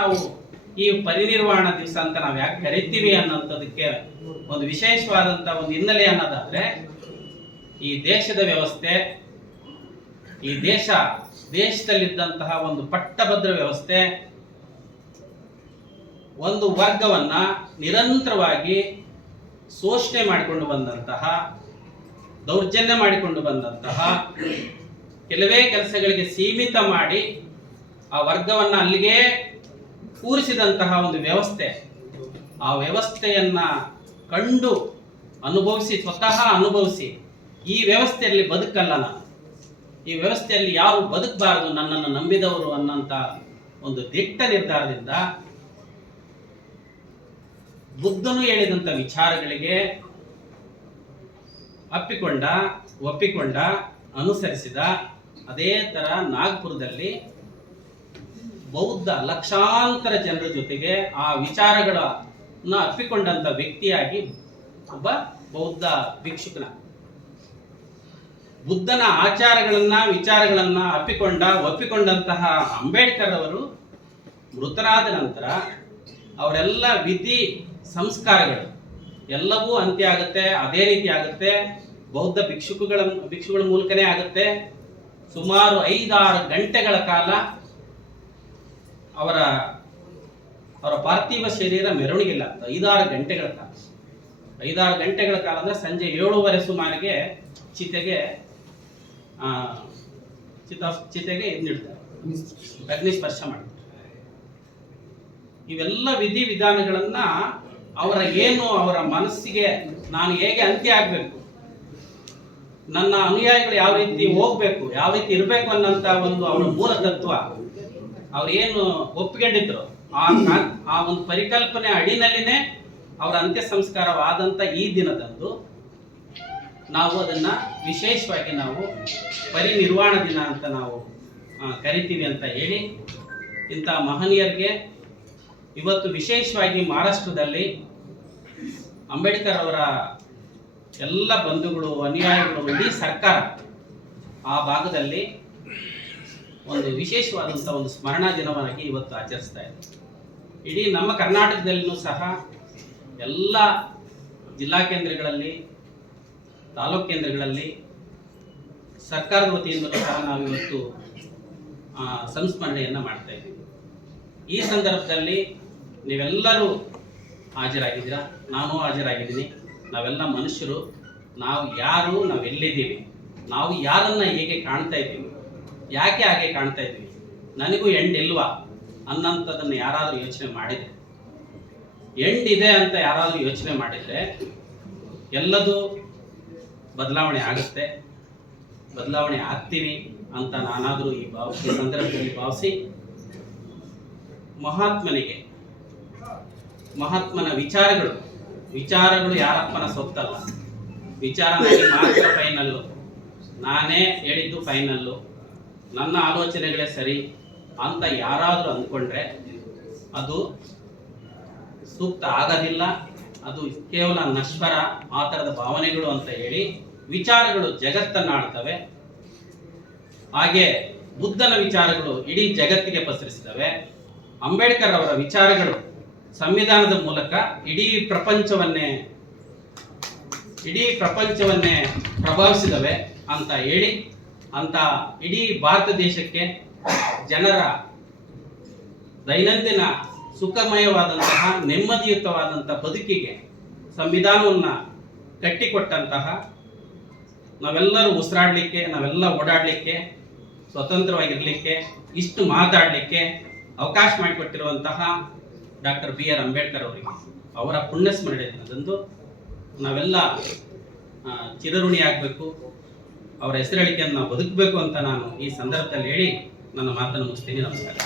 ನಾವು ಈ ಪರಿನಿರ್ವಾಣ ದಿವಸ ಅಂತ ನಾವು ಯಾಕೆ ಕರಿತೀವಿ ಅನ್ನೋಂಥದಕ್ಕೆ ಒಂದು ವಿಶೇಷವಾದಂಥ ಒಂದು ಹಿನ್ನೆಲೆ ಅನ್ನೋದಾದ್ರೆ, ಈ ದೇಶದ ವ್ಯವಸ್ಥೆ, ಈ ದೇಶದಲ್ಲಿದ್ದಂತಹ ಒಂದು ಪಟ್ಟಭದ್ರ ವ್ಯವಸ್ಥೆ ಒಂದು ವರ್ಗವನ್ನ ನಿರಂತರವಾಗಿ ಶೋಷಣೆ ಮಾಡಿಕೊಂಡು ಬಂದಂತಹ, ದೌರ್ಜನ್ಯ ಮಾಡಿಕೊಂಡು ಬಂದಂತಹ, ಕೆಲವೇ ಕೆಲಸಗಳಿಗೆ ಸೀಮಿತ ಮಾಡಿ ಆ ವರ್ಗವನ್ನ ಅಲ್ಲಿಗೆ ಕೂರಿಸಿದಂತಹ ಒಂದು ವ್ಯವಸ್ಥೆ. ಆ ವ್ಯವಸ್ಥೆಯನ್ನ ಕಂಡು ಅನುಭವಿಸಿ, ಸ್ವತಃ ಅನುಭವಿಸಿ, ಈ ವ್ಯವಸ್ಥೆಯಲ್ಲಿ ಬದುಕಲ್ಲ ನಾನು, ಈ ವ್ಯವಸ್ಥೆಯಲ್ಲಿ ಯಾರು ಬದುಕಬಾರದು ನನ್ನನ್ನು ನಂಬಿದವರು ಅನ್ನೋಂಥ ಒಂದು ದಿಟ್ಟ ನಿರ್ಧಾರದಿಂದ ಬುದ್ಧನು ಹೇಳಿದಂಥ ವಿಚಾರಗಳಿಗೆ ಒಪ್ಪಿಕೊಂಡ ಅನುಸರಿಸಿದ ಅದೇ ತರ ನಾಗ್ಪುರದಲ್ಲಿ ಬೌದ್ಧ ಲಕ್ಷಾಂತರ ಜನರ ಜೊತೆಗೆ ಆ ವಿಚಾರಗಳನ್ನ ಅಪ್ಪಿಕೊಂಡಂತ ವ್ಯಕ್ತಿಯಾಗಿ ಒಬ್ಬ ಬೌದ್ಧ ಭಿಕ್ಷುಕನ, ಬುದ್ಧನ ವಿಚಾರಗಳನ್ನ ಒಪ್ಪಿಕೊಂಡಂತಹ ಅಂಬೇಡ್ಕರ್ ಅವರು ಮೃತರಾದ ನಂತರ ಅವರೆಲ್ಲ ವಿಧಿ ಸಂಸ್ಕಾರಗಳು ಎಲ್ಲವೂ ಅಂತ್ಯ ಆಗುತ್ತೆ. ಅದೇ ರೀತಿ ಆಗುತ್ತೆ, ಬೌದ್ಧ ಭಿಕ್ಷುಗಳ ಮೂಲಕನೇ ಆಗುತ್ತೆ. ಸುಮಾರು 5-6 ಗಂಟೆಗಳ ಕಾಲ ಅವರ ಪಾರ್ಥಿವ ಶರೀರ ಮೆರವಣಿಗಿಲ್ಲ. 5-6 ಗಂಟೆಗಳ ಕಾಲ ಅಂದ್ರೆ ಸಂಜೆ 7:30 ಸುಮಾರಿಗೆ ಚಿತೆಗೆ ನೀಡ್ತಾರೆ, ಅಗ್ನಿಸ್ಪರ್ಶ ಮಾಡ್ತಾರೆ. ಇವೆಲ್ಲ ವಿಧಿವಿಧಾನಗಳನ್ನ ಅವರ ಮನಸ್ಸಿಗೆ ನಾನು ಹೇಗೆ ಅಂತ್ಯ ಆಗ್ಬೇಕು, ನನ್ನ ಅನುಯಾಯಿಗಳು ಯಾವ ರೀತಿ ಹೋಗ್ಬೇಕು, ಯಾವ ರೀತಿ ಇರಬೇಕು ಅನ್ನೋಂತ ಒಂದು ಅವರ ಮೂಲ ತತ್ವ ಅವ್ರು ಏನು ಒಪ್ಪಿಕೊಂಡಿದ್ರು ಆ ಒಂದು ಪರಿಕಲ್ಪನೆ ಅಡಿನಲ್ಲಿನೇ ಅವರ ಅಂತ್ಯ ಸಂಸ್ಕಾರವಾದಂತ ಈ ದಿನದಂದು ನಾವು ಅದನ್ನ ವಿಶೇಷವಾಗಿ ನಾವು ಪರಿನಿರ್ವಾಣ ದಿನ ಅಂತ ನಾವು ಕರಿತೀವಿ ಅಂತ ಹೇಳಿ, ಇಂಥ ಮಹನೀಯರಿಗೆ ಇವತ್ತು ವಿಶೇಷವಾಗಿ ಮಹಾರಾಷ್ಟ್ರದಲ್ಲಿ ಅಂಬೇಡ್ಕರ್ ಅವರ ಎಲ್ಲ ಬಂಧುಗಳು, ಅನುಯಾಯಿಗಳು, ಇಡೀ ಸರ್ಕಾರ ಆ ಭಾಗದಲ್ಲಿ ಒಂದು ವಿಶೇಷವಾದಂಥ ಒಂದು ಸ್ಮರಣಾ ದಿನವಾಗಿ ಇವತ್ತು ಆಚರಿಸ್ತಾ ಇದೆ. ಇಡೀ ನಮ್ಮ ಕರ್ನಾಟಕದಲ್ಲಿಯೂ ಸಹ ಎಲ್ಲ ಜಿಲ್ಲಾ ಕೇಂದ್ರಗಳಲ್ಲಿ, ತಾಲೂಕು ಕೇಂದ್ರಗಳಲ್ಲಿ ಸರ್ಕಾರದ ವತಿಯಿಂದ ಸಹ ನಾವು ಇವತ್ತು ಸಂಸ್ಮರಣೆಯನ್ನು ಮಾಡ್ತಾ ಇದ್ದೀವಿ. ಈ ಸಂದರ್ಭದಲ್ಲಿ ನೀವೆಲ್ಲರೂ ಹಾಜರಾಗಿದ್ದೀರಾ, ನಾನು ಹಾಜರಾಗಿದ್ದೀನಿ. ನಾವೆಲ್ಲ ಮನುಷ್ಯರು, ನಾವು ಯಾರು, ನಾವೆಲ್ಲಿದ್ದೀವಿ, ನಾವು ಯಾರನ್ನ ಹೇಗೆ ಕಾಣ್ತಾ ಇದ್ದೀವಿ, ಯಾಕೆ ಹಾಗೆ ಕಾಣ್ತಾ ಇದ್ದೀವಿ, ನನಗೂ ಎಂಡ್ ಇಲ್ವಾ ಅನ್ನೋಂಥದ್ದನ್ನು ಯಾರಾದರೂ ಯೋಚನೆ ಮಾಡಿದರೆ, ಎಂಡ್ ಇದೆ ಅಂತ ಯಾರಾದರೂ ಯೋಚನೆ ಮಾಡಿದರೆ ಎಲ್ಲದೂ ಬದಲಾವಣೆ ಆಗುತ್ತೆ, ಬದಲಾವಣೆ ಆಗ್ತೀವಿ ಅಂತ ನಾನಾದರೂ ಈ ಸಂದರ್ಭದಲ್ಲಿ ಭಾವಿಸಿ, ಮಹಾತ್ಮನ ವಿಚಾರಗಳು ಯಾರಪ್ಪನ ಸೊತ್ತಲ್ಲ. ವಿಚಾರ ನನಗೆ ಮಾತ್ರ ಫೈನಲ್ಲು, ನಾನೇ ಹೇಳಿದ್ದು ಫೈನಲ್ಲು, ನನ್ನ ಆಲೋಚನೆಗಳೇ ಸರಿ ಅಂತ ಯಾರಾದರೂ ಅಂದ್ಕೊಂಡ್ರೆ ಅದು ಸೂಕ್ತ ಆಗೋದಿಲ್ಲ. ಅದು ಕೇವಲ ನಶ್ವರ, ಆ ಥರದ ಭಾವನೆಗಳು ಅಂತ ಹೇಳಿ ವಿಚಾರಗಳು ಜಗತ್ತನ್ನಾಡ್ತವೆ. ಹಾಗೆ ಬುದ್ಧನ ವಿಚಾರಗಳು ಇಡೀ ಜಗತ್ತಿಗೆ ಪಸರಿಸಿದವೆ. ಅಂಬೇಡ್ಕರ್ ಅವರ ವಿಚಾರಗಳು ಸಂವಿಧಾನದ ಮೂಲಕ ಇಡೀ ಪ್ರಪಂಚವನ್ನೇ ಪ್ರಭಾವಿಸಿದವೆ ಅಂತ ಹೇಳಿ, ಅಂತ ಇಡೀ ಭಾರತ ದೇಶಕ್ಕೆ ಜನರ ದೈನಂದಿನ ಸುಖಮಯವಾದಂತಹ ನೆಮ್ಮದಿಯುತವಾದಂತಹ ಬದುಕಿಗೆ ಸಂವಿಧಾನವನ್ನು ಕಟ್ಟಿಕೊಟ್ಟಂತಹ, ನಾವೆಲ್ಲರೂ ಉಸಿರಾಡಲಿಕ್ಕೆ, ನಾವೆಲ್ಲ ಓಡಾಡಲಿಕ್ಕೆ, ಸ್ವತಂತ್ರವಾಗಿರಲಿಕ್ಕೆ, ಇಷ್ಟು ಮಾತಾಡಲಿಕ್ಕೆ ಅವಕಾಶ ಮಾಡಿಕೊಟ್ಟಿರುವಂತಹ ಡಾಕ್ಟರ್ BR ಅಂಬೇಡ್ಕರ್ ಅವರಿಗೆ ಅವರ ಪುಣ್ಯಸ್ಮರಣೆ ದಿನದಂದು ನಾವೆಲ್ಲ ಚಿರಋಣಿಯಾಗಬೇಕು, ಅವರ ಹೆಸರುಳಿಕೆಯನ್ನು ನಾವು ಬದುಕಬೇಕು ಅಂತ ನಾನು ಈ ಸಂದರ್ಭದಲ್ಲಿ ಹೇಳಿ ನನ್ನ ಮಾತನ್ನು ಮುಗಿಸ್ತೀನಿ. ನಮಸ್ಕಾರ.